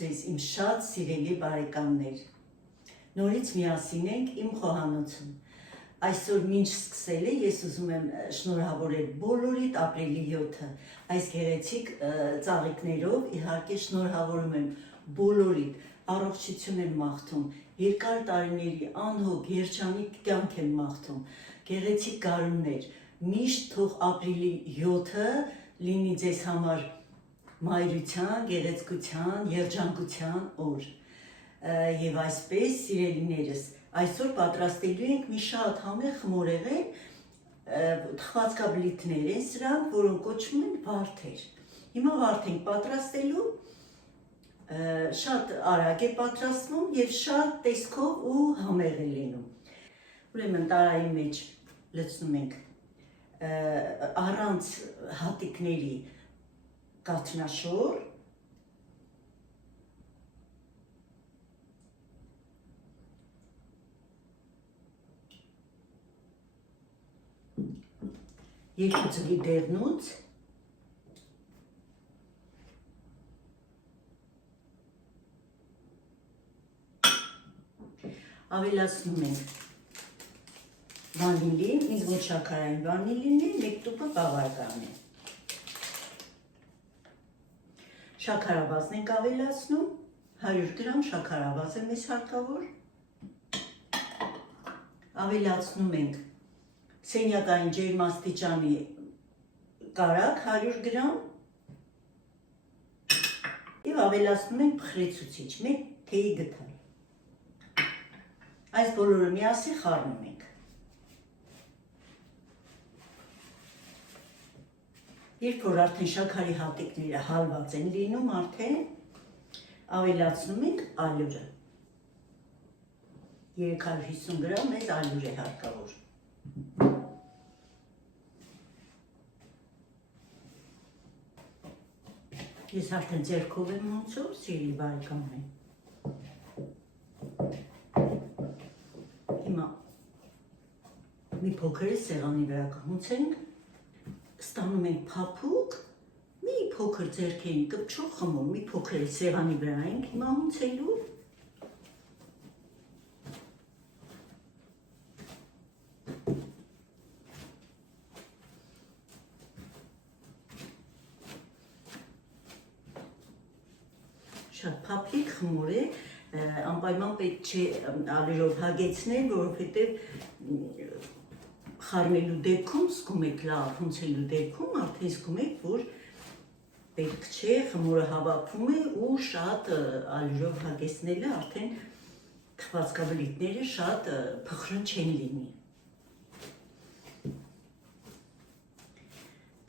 Ձեզ իմ շատ սիրելի բարեկամներ, նորից միասին ենք իմ խոհանոցում։ Այսօր մինչ սկսել է, ես ուզում եմ շնորհավորել բոլորիդ ապրիլի 7-ը, այս գեղեցիկ ծաղիկներով, իհարկե շնորհավորում եմ բոլորիդ, առողջություն եմ մաղթում, երկար տարիների անհոգ երջանիկ կյանք եմ մաղթում, գեղեցիկ գարուններ, միշտ թող ապրիլի 7-ը լինի ձեզ համար մայրության, գեղեցկության, երջանկության օր։ Եվ այսպես, սիրելիներս, այսօր պատրաստելու ենք մի շատ համեղ խմորեղեն, թխվածքաբլիթներ են սրանք, որոնք կոչվում են վարդեր։ Հիմա վարդ ենք պատրաստելու, շատ արագ է պատրաստվում և շատ տեսքով ու համեղ է լինում։ Ուրեմն տարայի մեջ լցնում ենք առանց հատիկների կաթնաշոր, երկու ձվի դեղնուց, ավելացնում ենք վանիլին, ինձ ոչ շաքարային վանիլին է, 1 տուփը բավական է։ Շաքարավազն ենք ավելացնում, 100 գրամ շաքարավազ է մեզ հարկավոր, ավելացնում ենք սենյակային ջերմաստիճանի կարագ 100 գրամ և ավելացնում ենք փխրեցուցիչ, 1 թեյի գթալ։ Այս բոլորը միասին խառնում ենք։ Երբ որ արդեն շաքարի հատիկները հալված են լինում, արդեն ավելացնում ենք ալյուրը։ 350 գրամ մեզ ալյուր է հարկավոր։ Ես արդեն ձեռքով եմ մոնցում, սիրելի բարեկամներ։ Հիմա մի փոքր սեղանի վրա կհունցենք, ստանում ենք փափուկ, մի փոքր ձեռքերին կպչող խմոր, մի փոքր սեղանի վրա ենք հիմա հունցելու։ Շատ փափլիկ խմոր է, անպայման պետք չէ ալյուրով հագեցնել, որովհետև խառնելու դեպքում զգում եք լավ, հունցելու դեպքում արդեն զգում եք, որ պետք չէ, խմորը հավաքվում է ու շատ ալյուրով հագեցնելը արդեն թխվածքաբլիթները շատ փխրուն չեն լինի։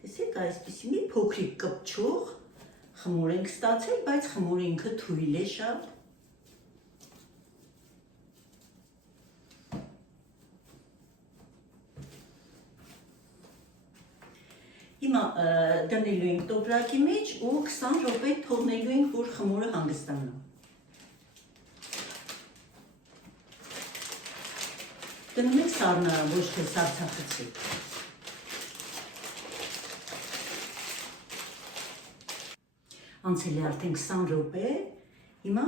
Տեսեք, այսպիսի մի փոքրիկ կպչող խմոր ենք ստացել, բայց խմորը ինքը թույլ է շատ։ Հիմա դնելու ենք տոպրակի մեջ ու 20 րոպե թողնելու ենք, որ խմորը հանգստանա։ Դնում ենք սառնարան, ոչ թե սառցախցի։ Անցել է արդեն 20 րոպե, հիմա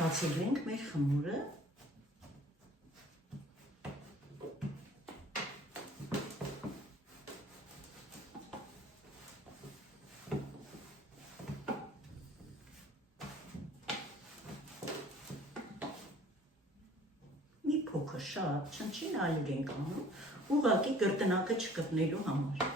բացելու ենք մեր խմորը։ Մի փոքր շատ չնչին ալյուր ենք անում, ուղղակի կրտնակը չկպնելու համար։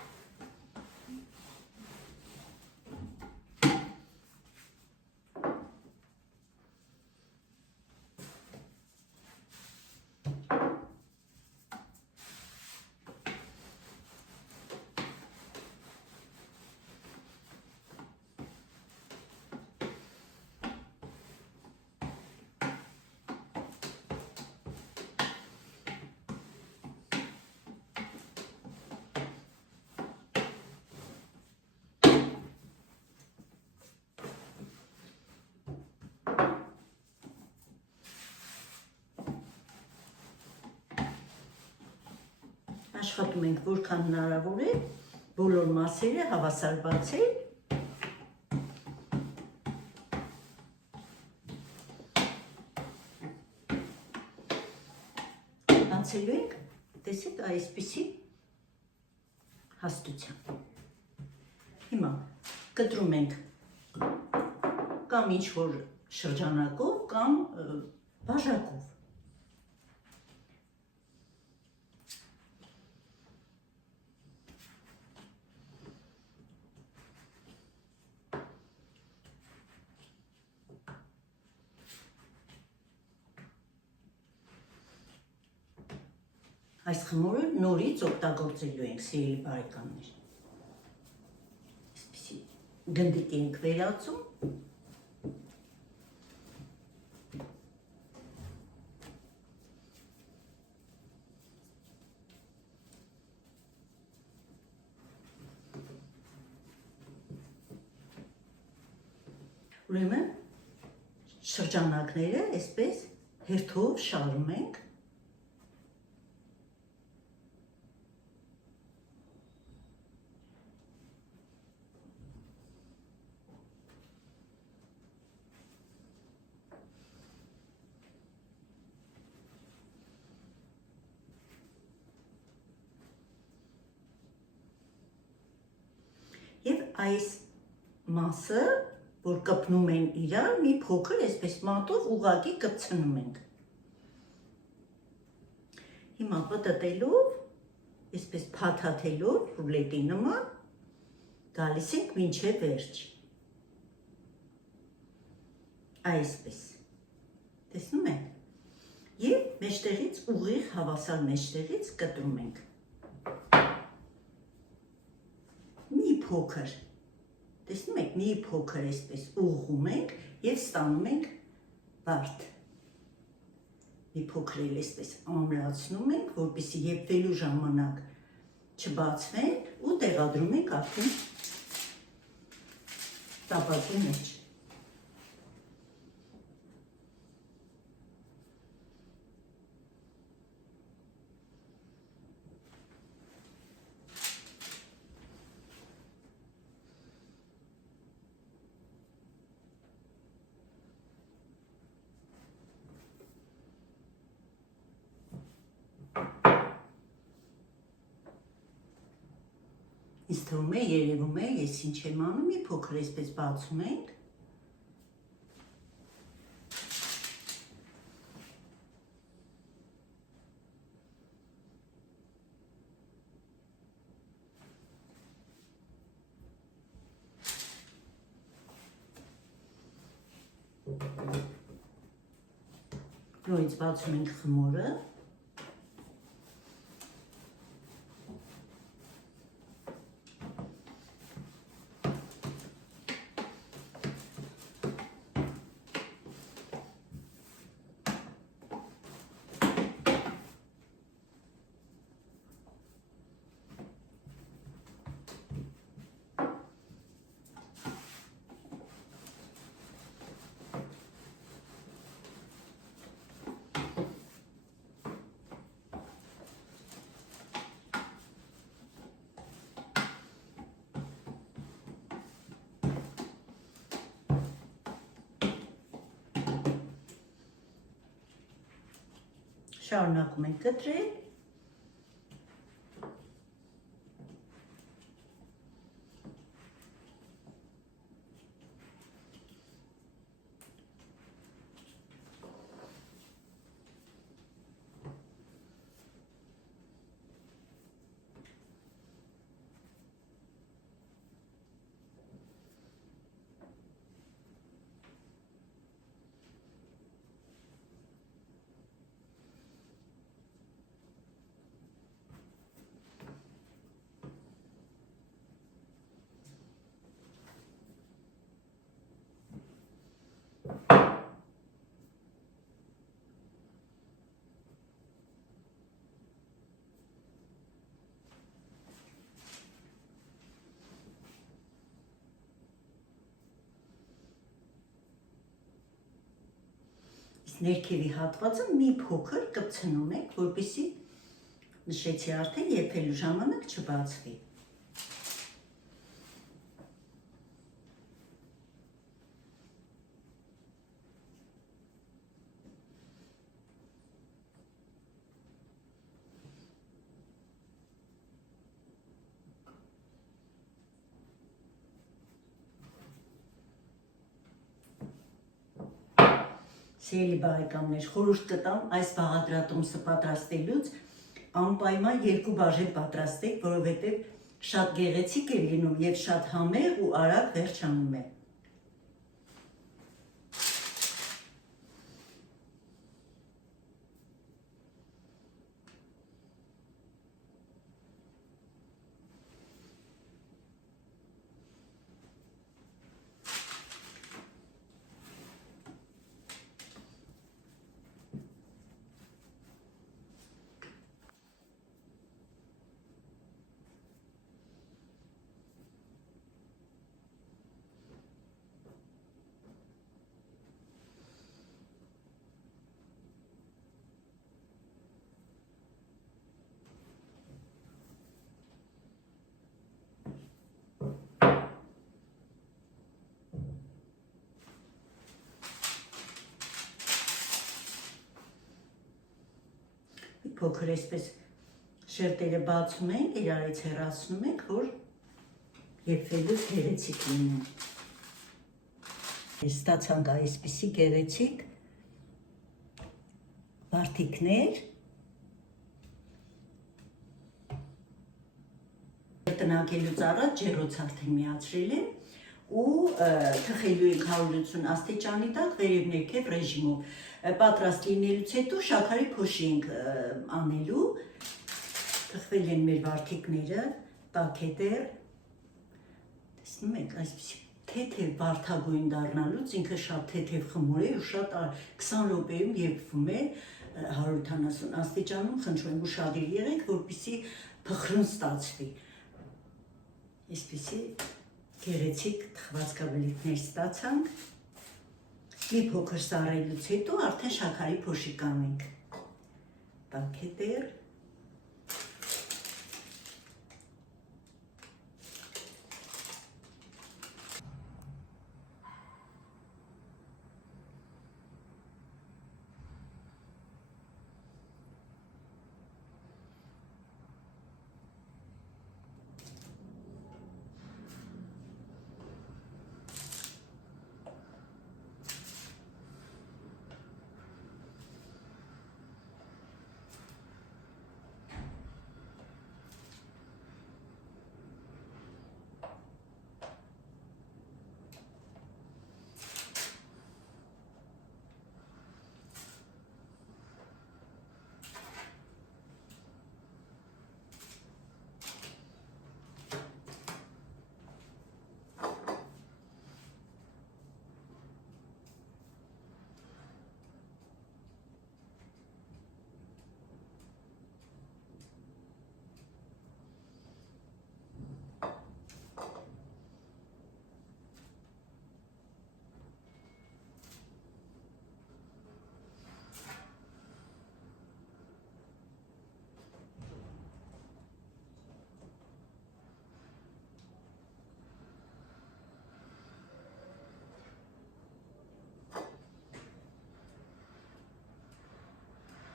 աշխատում ենք որքան հնարավոր է բոլոր մասերը հավասար բացել։ Անցելու ենք, տեսեք, այսպիսի հաստությամբ։ Հիմա կտրում ենք կամ ինչ-որ շրջանակով, կամ բաժակով։ Այս խմորը նորից օգտագործելու ենք, սիրելի բարեկամներ։ Այսպիսի գնդիկ ենք վերածում։ Ուրեմն շրջանակները այսպես հերթով շարում ենք։ Եվ այս մասը, որ կպնում են իրար, մի փոքր այսպես մատով ուղղակի կպցնում ենք։ Հիմա պտտելով, այսպես փաթաթելով ռուլետի նման, գալիս ենք մինչև վերջ։ Այսպես։ Տեսնում եք։ Եվ մեջտեղից ուղիղ հավասար մեջտեղից կտրում ենք։ Մի փոքր, տեսնում եք, մի փոքր այսպես ուղղում ենք և ստանում ենք բարդ։ Մի փոքր էլ այսպես ամրացնում ենք, որպեսզի եփվելու ժամանակ չբացվեն ու տեղադրում ենք արդեն տապակի մեջ։ Ինձ թվում է, երևում է, ես ինչ եմ անում, մի փոքր այսպես բացում ենք։ Նորից բացում ենք խմորը։ Շարունակում ենք կտրել։ Ներքևի հատվածը մի փոքր կպցնում ենք, որպեսզի նշեցի արդեն եփելու ժամանակ չբացվի։ Սիրելի բարեկամներ, խորհուրդ կտամ այս բաղադրատոմսը պատրաստելուց անպայման 2 բաժին պատրաստեք, որովհետև շատ գեղեցիկ է լինում եւ շատ համեղ ու արագ վերջանում է։ Փոքր այսպես շերտերը բացում ենք, իրարից հեռացնում ենք, որ եփվելուց գեղեցիկ լինեն։ Ստացանք այսպիսի գեղեցիկ վարդիկներ։ Տնագելուց առաջ ջեռոց արդեն միացրել եմ ու թխելու ենք 180 աստիճանի տակ վերև ներքև ռեժիմով։ Պատրաստ լինելուց հետո շաքարի փոշի ենք անելու։ Թխվել են մեր վարդիկները, տաք է դեռ։ Տեսնում եք, այսպիսի թեթև վարդագույն դառնալուց ինքը շատ թեթև խմոր է ու շատ 20 րոպեում եփվում է 180 աստիճանում, խնդրում եմ ուշադիր եղեք, որպեսզի փխրուն ստացվի։ Այսպիսի գեղեցիկ թխվածքաբլիթներ ստացանք։ Մի փոքր սառելուց հետո արդեն շաքարի փոշի կանենք։ Տաք է դեռ։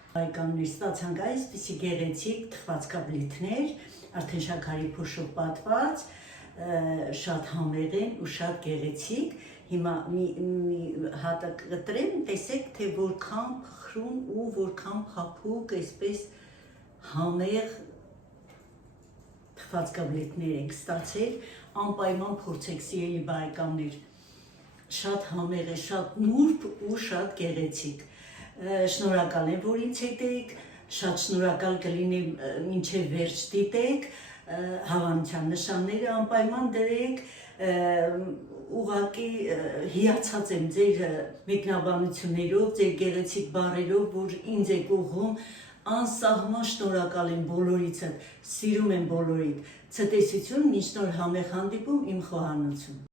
Բարեկամներ, ստացանք այսպիսի գեղեցիկ թխվածքաբլիթներ, արդեն շաքարի փոշով պատված, շատ համեղ են ու շատ գեղեցիկ։ Հիմա մի հատակ կտրեմ, տեսեք, թե որքան փխրուն ու որքան փափուկ, այսպես համեղ թխվածքաբլիթներ ենք ստացել, անպայման փորձեք, սիրելի բարեկամներ, շատ համեղ է, շատ նուրբ ու շատ գեղեցիկ։ Շնորհակալ եմ, որ ինձ հետ եք, շատ շնորհակալ կլինեմ մինչև վերջ դիտեք, հավանության նշանները անպայման դրեք, ուղղակի հիացած եմ ձեր մեկնաբանություններով, ձեր գեղեցիկ բառերով, որ ինձ եք ուղղում, անսահման շնորհակալ եմ բոլորիցդ, սիրում եմ բոլորիդ, ցտեսություն, մինչ նոր համեղ հանդիպում իմ խոհանոցում։